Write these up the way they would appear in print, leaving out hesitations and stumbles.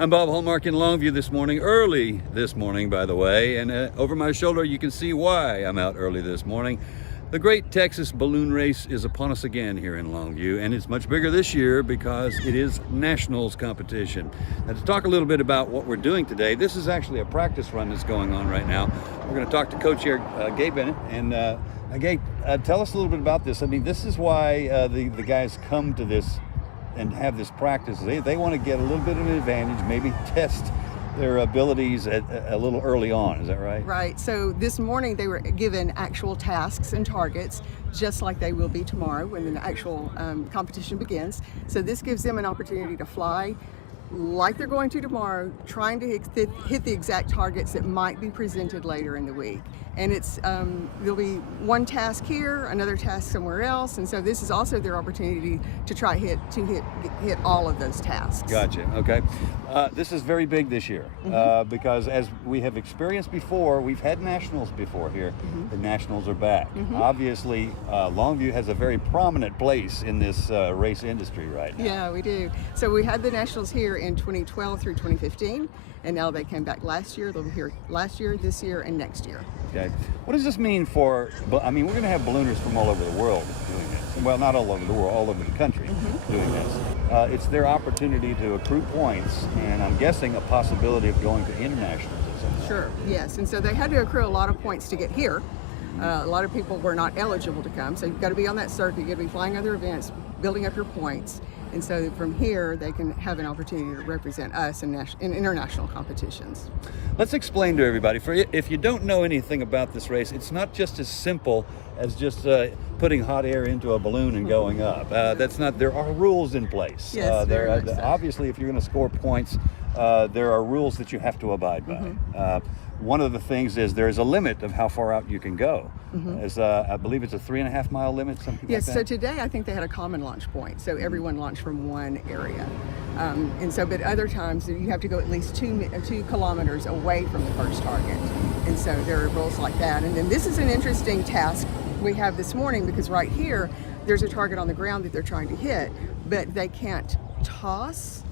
I'm Bob Hallmark in Longview this morning, early this morning, by the way, and over my shoulder you can see why I'm out early this morning. The Great Texas Balloon Race is upon us again here in Longview, and it's much bigger this year because it is nationals competition. Now, to talk a little bit about what we're doing today, this is actually a practice run that's going on right now. We're going to talk to Co-Chair Gai Bennett, and Gai, tell us a little bit about this. I mean, this is why the guys come to this and have this practice. They want to get a little bit of an advantage, maybe test their abilities a little early on. Is that right? Right. So this morning they were given actual tasks and targets, just like they will be tomorrow when the actual competition begins. So this gives them an opportunity to fly like they're going to tomorrow, trying to hit the exact targets that might be presented later in the week. And it's there'll be one task here, another task somewhere else, and so this is also their opportunity to try hit all of those tasks. Gotcha. Okay. This is very big this year because, as we have experienced before, we've had nationals before here. The nationals are back. Obviously, Longview has a very prominent place in this race industry right now. Yeah, we do. So we had the nationals here in 2012 through 2015, and now they came back last year. They'll be here last year, this year, and next year. Okay. What does this mean for, I mean, we're going to have ballooners from all over the world doing this. Well, not all over the world, all over the country doing this. It's their opportunity to accrue points, and I'm guessing a possibility of going to internationals at some point. Sure, yes. And so they had to accrue a lot of points to get here. A lot of people were not eligible to come, so you've got to be on that circuit, you've got to be flying other events, building up your points. And so from here, they can have an opportunity to represent us in international competitions. Let's explain to everybody, if you don't know anything about this race, it's not just as simple as just putting hot air into a balloon and going up. That's not, there are rules in place. Yes, very much so. Obviously, if you're going to score points, there are rules that you have to abide by. One of the things is there's a limit of how far out you can go. I believe it's a 3.5 mile limit, something yes, like that. so today I think they had a common launch point, so everyone launched from one area. And so, but other times you have to go at least 2 kilometers away from the first target. And so there are rules like that. And then this is an interesting task we have this morning, because right here, there's a target on the ground that they're trying to hit, but they can't toss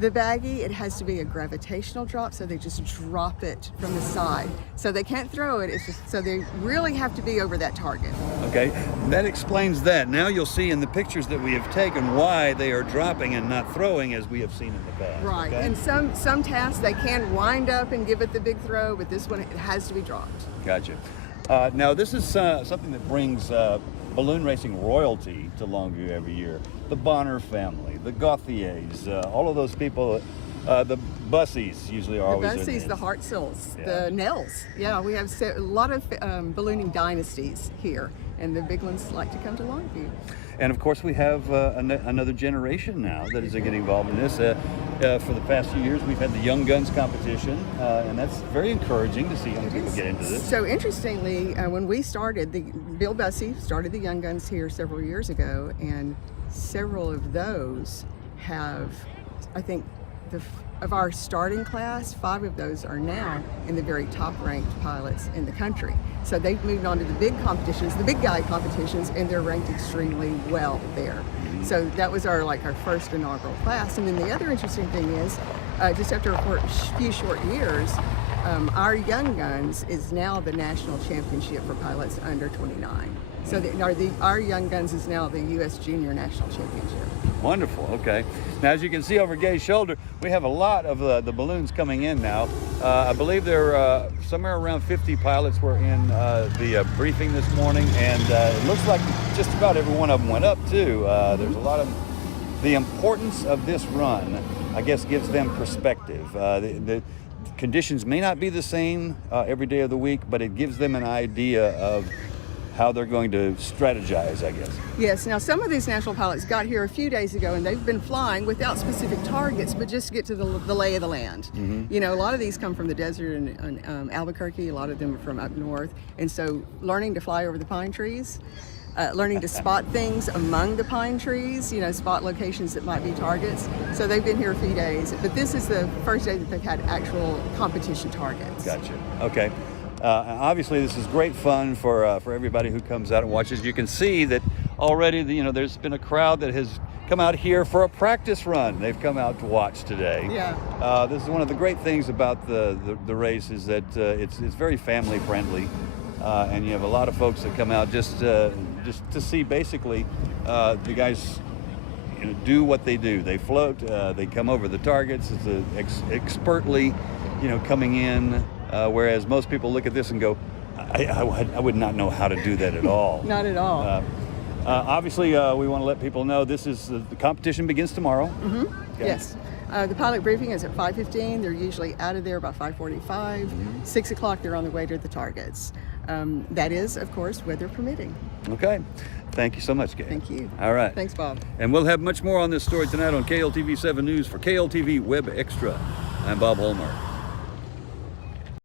the baggie. It has to be a gravitational drop, so they just drop it from the side. So they can't throw it, it's just, so they really have to be over that target. Okay, that explains that. Now you'll see in the pictures that we have taken why they are dropping and not throwing as we have seen in the past. Right, okay? and some tasks they can wind up and give it the big throw, but this one, it has to be dropped. Gotcha. Now this is something that brings balloon racing royalty to Longview every year. The Bonner family, the Gauthiers, all of those people, the Bussies usually are always in The Bussies, this. the Hartsells, the Nells. Yeah, we have a lot of ballooning dynasties here, and the big ones like to come to Longview. And of course we have another generation now that is getting involved in this. For the past few years we've had the Young Guns competition, and that's very encouraging to see young people get into this. So interestingly, when we started, Bill Bussey started the Young Guns here several years ago, and several of those have, I think, of our starting class, 5 of those are now in the very top ranked pilots in the country. So they've moved on to the big competitions, the big guy competitions, and they're ranked extremely well there. So that was our first inaugural class. And then the other interesting thing is, just after a few short years, our Young Guns is now the national championship for pilots under 29. So our Young Guns is now the U.S. Junior National Championship. Wonderful. Okay. Now, as you can see over Gai's shoulder, we have a lot of the balloons coming in now. I believe there are somewhere around 50 pilots were in the briefing this morning, and it looks like just about every one of them went up too. There's a lot of the importance of this run, I guess, gives them perspective. The conditions may not be the same every day of the week, but it gives them an idea of how they're going to strategize, I guess. Yes, now some of these national pilots got here a few days ago, and they've been flying without specific targets, but just to get to the lay of the land. You know, a lot of these come from the desert and Albuquerque, a lot of them are from up north, and so learning to fly over the pine trees, learning to spot things among the pine trees, you know, spot locations that might be targets. So they've been here a few days, but this is the first day that they've had actual competition targets. Gotcha. Okay. Obviously, this is great fun for everybody who comes out and watches. You can see that already, there's been a crowd that has come out here for a practice run. They've come out to watch today. Yeah. This is one of the great things about the race is that it's very family friendly, and you have a lot of folks that come out just to see basically the guys do what they do. They float, they come over the targets. It's expertly, coming in, whereas most people look at this and go, I would not know how to do that at all. Not at all. Obviously, we want to let people know this is the competition begins tomorrow. Mm-hmm. Okay. Yes. The pilot briefing is at 5:15. They're usually out of there by 5:45. 6 o'clock, they're on the way to the targets. That is, of course, weather permitting. Okay. Thank you so much, Gai. Thank you. All right. Thanks, Bob. And we'll have much more on this story tonight on KLTV 7 News for KLTV Web Extra. I'm Bob Holmar.